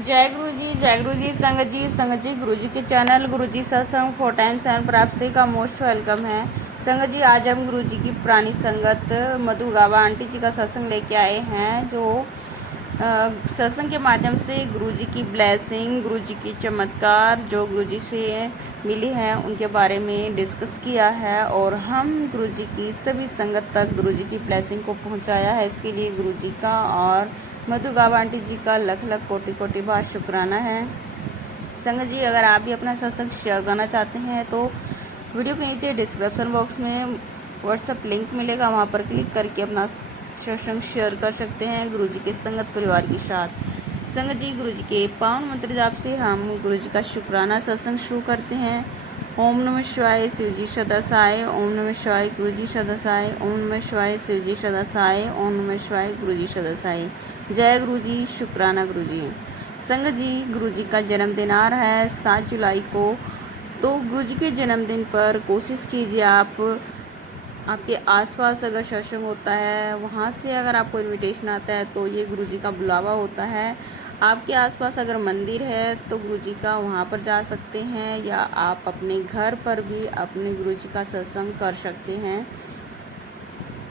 जय गुरु जी संगत जी गुरु जी के चैनल गुरु जी सत्संग 4 टाइम्स एंड पर आप सभी का मोस्ट वेलकम है। संगत जी आज हम गुरु जी की पुरानी संगत मधु गावा आंटी जी का सत्संग लेके आए हैं, जो सत्संग के माध्यम से गुरु जी की ब्लेसिंग, गुरु जी की चमत्कार जो गुरु जी से मिली है उनके बारे में डिस्कस किया है, और हम गुरु जी की सभी संगत तक गुरु जी की ब्लेसिंग को पहुंचाया है। इसके लिए गुरु जी का और मधु गावा आंटी जी का लख लख कोटि कोटि बार शुक्राना है। संगत जी अगर आप भी अपना सत्संग शेयर करना चाहते हैं तो वीडियो के नीचे डिस्क्रिप्शन बॉक्स में व्हाट्सएप लिंक मिलेगा, वहां पर क्लिक करके अपना सत्संग शेयर कर सकते हैं गुरु जी के संगत परिवार के साथ। संगत जी गुरु जी के पावन मंत्र जाप से हम गुरु जी का शुक्राना सत्संग शुरू करते हैं। ओम नमः शिवाय शिव जी सदासाय, ओम नमः शिवाय गुरु जी सदासाय, ओम नमः शिवाय शिव जी सदासाय, ओम नमः शिवाय गुरु जी सदासाय। जय गुरु जी, शुक्राना गुरु जी। संगत जी गुरु जी का जन्मदिन आ रहा है 7 जुलाई को, तो गुरु जी के जन्मदिन पर कोशिश कीजिए आपके आसपास अगर सत्संग होता है, वहाँ से अगर आपको इनविटेशन आता है तो ये गुरु जी का बुलावा होता है। आपके आसपास अगर मंदिर है तो गुरु जी का वहाँ पर जा सकते हैं, या आप अपने घर पर भी अपने गुरु जी का सत्संग कर सकते हैं।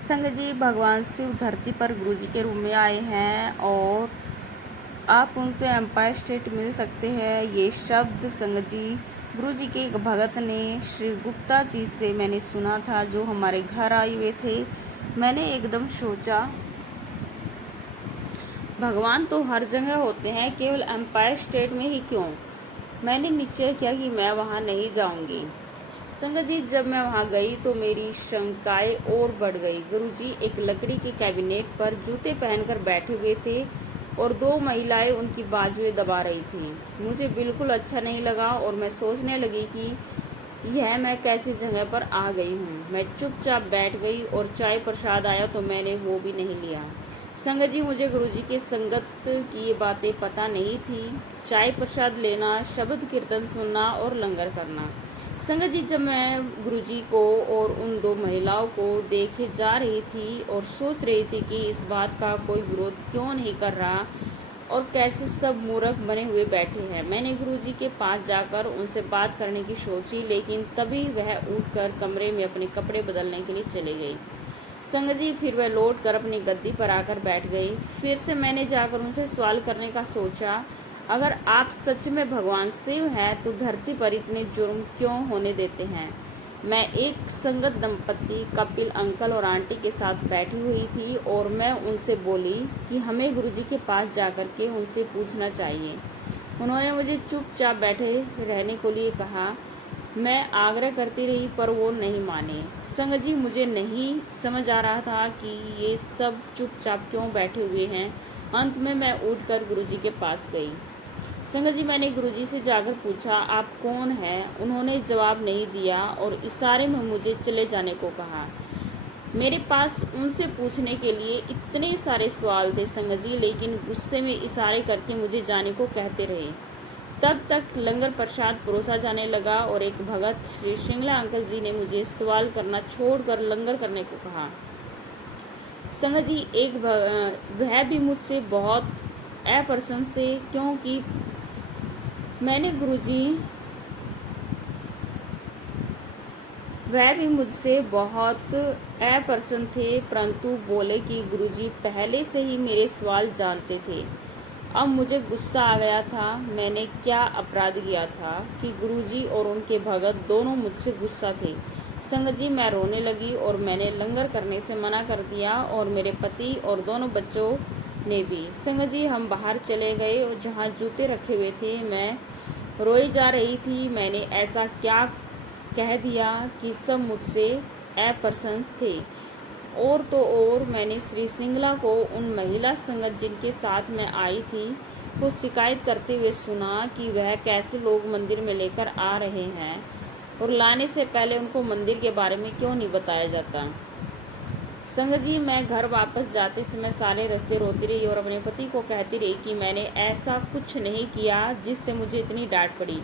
संगत जी भगवान शिव धरती पर गुरु जी के रूप में आए हैं और आप उनसे एम्पायर स्टेट मिल सकते हैं। ये शब्द संगत जी गुरु जी के एक भगत ने श्री गुप्ता जी से मैंने सुना था, जो हमारे घर आए हुए थे। मैंने एकदम सोचा भगवान तो हर जगह होते हैं, केवल एम्पायर स्टेट में ही क्यों। मैंने निश्चय किया कि मैं वहाँ नहीं जाऊंगी। संगत जी जब मैं वहाँ गई तो मेरी शंकाएं और बढ़ गई। गुरुजी एक लकड़ी के कैबिनेट पर जूते पहनकर बैठे हुए थे और 2 महिलाएं उनकी बाजुएं दबा रही थीं। मुझे बिल्कुल अच्छा नहीं लगा और मैं सोचने लगी कि यह मैं कैसी जगह पर आ गई हूँ। मैं चुपचाप बैठ गई और चाय प्रसाद आया तो मैंने वो भी नहीं लिया। संगत जी मुझे गुरुजी के संगत की ये बातें पता नहीं थी। चाय प्रसाद लेना, शब्द कीर्तन सुनना और लंगर करना। संगत जी जब मैं गुरुजी को और उन 2 महिलाओं को देखे जा रही थी और सोच रही थी कि इस बात का कोई विरोध क्यों नहीं कर रहा और कैसे सब मूर्ख बने हुए बैठे हैं, मैंने गुरुजी के पास जाकर उनसे बात करने की सोची, लेकिन तभी वह उठकर कमरे में अपने कपड़े बदलने के लिए चले गई। संगत जी फिर वह लौट कर अपनी गद्दी पर आकर बैठ गई। फिर से मैंने जाकर उनसे सवाल करने का सोचा, अगर आप सच में भगवान शिव हैं तो धरती पर इतने जुर्म क्यों होने देते हैं। मैं एक संगत दंपत्ति कपिल अंकल और आंटी के साथ बैठी हुई थी और मैं उनसे बोली कि हमें गुरुजी के पास जाकर के उनसे पूछना चाहिए। उन्होंने मुझे चुपचाप बैठे रहने को लिए कहा। मैं आग्रह करती रही पर वो नहीं माने। संगत जी मुझे नहीं समझ आ रहा था कि ये सब चुपचाप क्यों बैठे हुए हैं। अंत में मैं उठकर गुरुजी के पास गई। संगत जी मैंने गुरुजी से जाकर पूछा, आप कौन हैं। उन्होंने जवाब नहीं दिया और इशारे में मुझे चले जाने को कहा। मेरे पास उनसे पूछने के लिए इतने सारे सवाल थे संगत जी, लेकिन गुस्से में इशारे करके मुझे जाने को कहते रहे। तब तक लंगर प्रसाद परोसा जाने लगा और एक भगत श्री सिंगला अंकल जी ने मुझे सवाल करना छोड़कर लंगर करने को कहा। संगत जी वह भी मुझसे बहुत अप्रसन्न से, क्योंकि वह भी मुझसे बहुत अप्रसन्न थे, परंतु बोले कि गुरुजी पहले से ही मेरे सवाल जानते थे। अब मुझे गुस्सा आ गया था। मैंने क्या अपराध किया था कि गुरुजी और उनके भगत दोनों मुझसे गुस्सा थे। संगत जी मैं रोने लगी और मैंने लंगर करने से मना कर दिया, और मेरे पति और दोनों बच्चों ने भी। संगत जी हम बाहर चले गए और जहाँ जूते रखे हुए थे मैं रोई जा रही थी। मैंने ऐसा क्या कह दिया कि सब मुझसे अप्रसन्न थे। और तो और मैंने श्री सिंगला को उन महिला संगत जिनके साथ मैं आई थी को शिकायत करते हुए सुना कि वह कैसे लोग मंदिर में लेकर आ रहे हैं और लाने से पहले उनको मंदिर के बारे में क्यों नहीं बताया जाता। संगत जी मैं घर वापस जाते समय सारे रास्ते रोती रही और अपने पति को कहती रही कि मैंने ऐसा कुछ नहीं किया जिससे मुझे इतनी डांट पड़ी।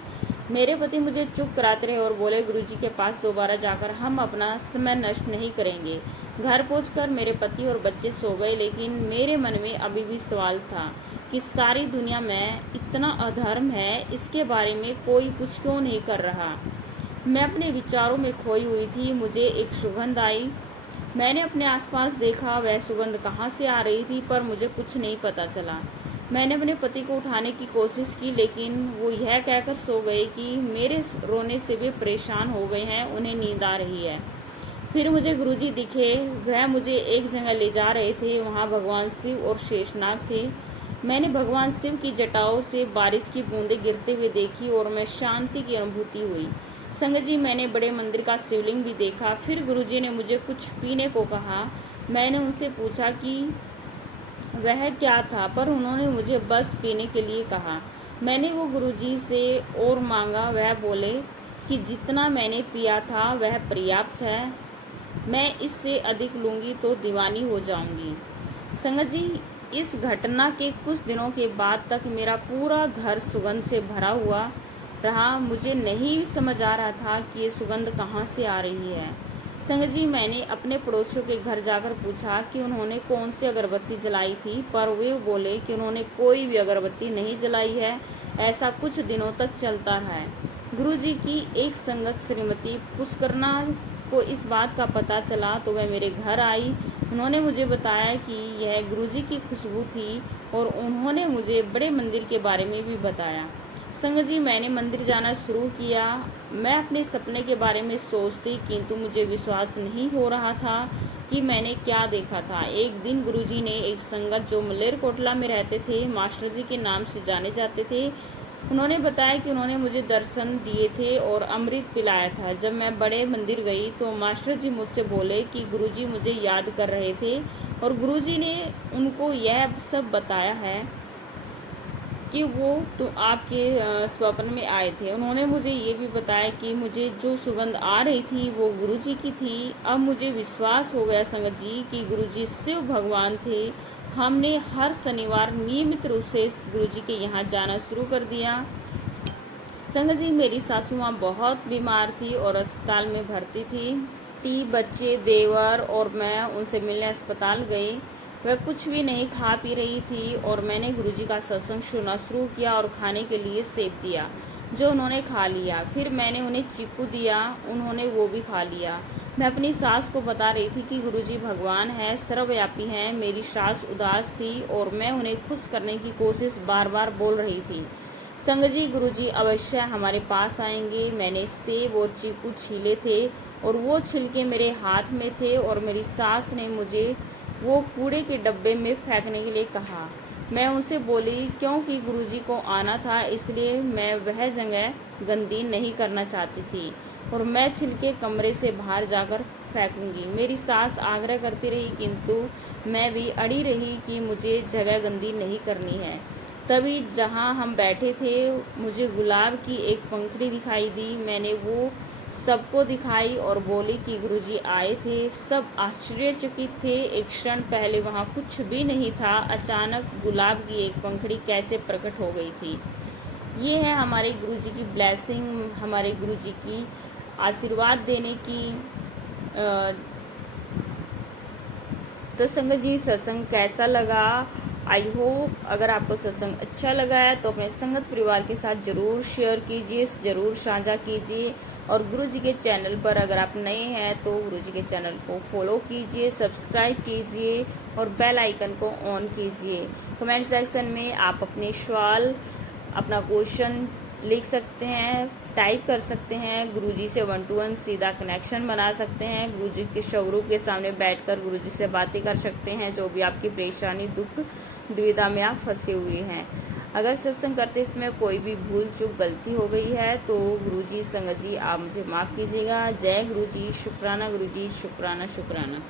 मेरे पति मुझे चुप कराते रहे और बोले, गुरुजी के पास दोबारा जाकर हम अपना समय नष्ट नहीं करेंगे। घर पहुंचकर मेरे पति और बच्चे सो गए, लेकिन मेरे मन में अभी भी सवाल था। कि सारी दुनिया में इतना अधर्म है, इसके बारे में कोई कुछ क्यों नहीं कर रहा। मैं अपने विचारों में खोई हुई थी। मुझे एक सुगंध आई। मैंने अपने आसपास देखा, वह सुगंध कहाँ से आ रही थी, पर मुझे कुछ नहीं पता चला। मैंने अपने पति को उठाने की कोशिश की, लेकिन वो यह कहकर सो गए कि मेरे रोने से वे परेशान हो गए हैं, उन्हें नींद आ रही है। फिर मुझे गुरुजी दिखे। वह मुझे एक जगह ले जा रहे थे। वहाँ भगवान शिव और शेषनाग थे। मैंने भगवान शिव की जटाओं से बारिश की बूंदें गिरते हुए देखी और मैं शांति की अनुभूति हुई। संगत जी, मैंने बड़े मंदिर का शिवलिंग भी देखा। फिर गुरुजी ने मुझे कुछ पीने को कहा। मैंने उनसे पूछा कि वह क्या था, पर उन्होंने मुझे बस पीने के लिए कहा। मैंने वो गुरुजी से और मांगा। वह बोले कि जितना मैंने पिया था वह पर्याप्त है, मैं इससे अधिक लूँगी तो दीवानी हो जाऊंगी। संगत जी, इस घटना के कुछ दिनों के बाद तक मेरा पूरा घर सुगंध से भरा हुआ रहा। मुझे नहीं समझ आ रहा था कि ये सुगंध कहाँ से आ रही है। संगत जी, मैंने अपने पड़ोसियों के घर जाकर पूछा कि उन्होंने कौन सी अगरबत्ती जलाई थी, पर वे बोले कि उन्होंने कोई भी अगरबत्ती नहीं जलाई है। ऐसा कुछ दिनों तक चलता रहा है। गुरुजी की एक संगत श्रीमती पुष्करना को इस बात का पता चला तो वह मेरे घर आई। उन्होंने मुझे बताया कि यह गुरुजी की खुशबू थी और उन्होंने मुझे बड़े मंदिर के बारे में भी बताया। संगत जी, मैंने मंदिर जाना शुरू किया। मैं अपने सपने के बारे में सोचती, किंतु मुझे विश्वास नहीं हो रहा था कि मैंने क्या देखा था। एक दिन गुरुजी ने एक संगत जो मलेरकोटला में रहते थे, मास्टर जी के नाम से जाने जाते थे, उन्होंने बताया कि उन्होंने मुझे दर्शन दिए थे और अमृत पिलाया था। जब मैं बड़े मंदिर गई तो मास्टर जी मुझसे बोले कि गुरुजी मुझे याद कर रहे थे और गुरुजी ने उनको यह सब बताया है कि वो तो आपके स्वप्न में आए थे। उन्होंने मुझे ये भी बताया कि मुझे जो सुगंध आ रही थी वो गुरुजी की थी। अब मुझे विश्वास हो गया संगत जी कि गुरुजी शिव भगवान थे। हमने हर शनिवार नियमित रूप से गुरुजी के यहाँ जाना शुरू कर दिया। संगत जी, मेरी सासू माँ बहुत बीमार थी और अस्पताल में भर्ती थी। बच्चे, देवर और मैं उनसे मिलने अस्पताल गए। वह कुछ भी नहीं खा पी रही थी और मैंने गुरुजी का सत्संग सुनना शुरू किया और खाने के लिए सेब दिया, जो उन्होंने खा लिया। फिर मैंने उन्हें चीकू दिया, उन्होंने वो भी खा लिया। मैं अपनी सास को बता रही थी कि गुरुजी भगवान है, सर्वव्यापी हैं। मेरी सास उदास थी और मैं उन्हें खुश करने की कोशिश बार बार बोल रही थी। संगत जी, गुरुजी अवश्य हमारे पास आएंगे। मैंने सेब और चीकू छीले थे और वो छिलके मेरे हाथ में थे और मेरी सास ने मुझे वो कूड़े के डब्बे में फेंकने के लिए कहा। मैं उनसे बोली क्योंकि गुरुजी को आना था, इसलिए मैं वह जगह गंदी नहीं करना चाहती थी और मैं छिलके कमरे से बाहर जाकर फेंकूंगी। मेरी सास आग्रह करती रही, किंतु मैं भी अड़ी रही कि मुझे जगह गंदी नहीं करनी है। तभी जहाँ हम बैठे थे मुझे गुलाब की एक पंखड़ी दिखाई दी। मैंने वो सबको दिखाई और बोली कि गुरुजी आए थे। सब आश्चर्यचकित थे। एक क्षण पहले वहाँ कुछ भी नहीं था, अचानक गुलाब की एक पंखड़ी कैसे प्रकट हो गई थी। ये है हमारे गुरुजी की ब्लेसिंग, हमारे गुरुजी की आशीर्वाद देने की। तो संगत जी, सत्संग कैसा लगा? आई होप अगर आपको सत्संग अच्छा लगा है तो अपने संगत परिवार के साथ ज़रूर शेयर कीजिए, ज़रूर साझा कीजिए। और गुरुजी के चैनल पर अगर आप नए हैं तो गुरुजी के चैनल को फॉलो कीजिए, सब्सक्राइब कीजिए और बेल आइकन को ऑन कीजिए। कमेंट सेक्शन में आप अपने सवाल, अपना क्वेश्चन लिख सकते हैं, टाइप कर सकते हैं। गुरुजी से 1 to 1 सीधा कनेक्शन बना सकते हैं। गुरुजी के स्वरूप के सामने बैठकर गुरुजी से बातें कर सकते हैं, जो भी आपकी परेशानी, दुख, दुविधा में आप फंसे हुए हैं। अगर सत्संग करते इसमें कोई भी भूल चूक गलती हो गई है तो गुरुजी, संगत जी, आप मुझे माफ़ कीजिएगा। जय गुरुजी, शुक्राना गुरुजी, शुक्राना शुक्राना।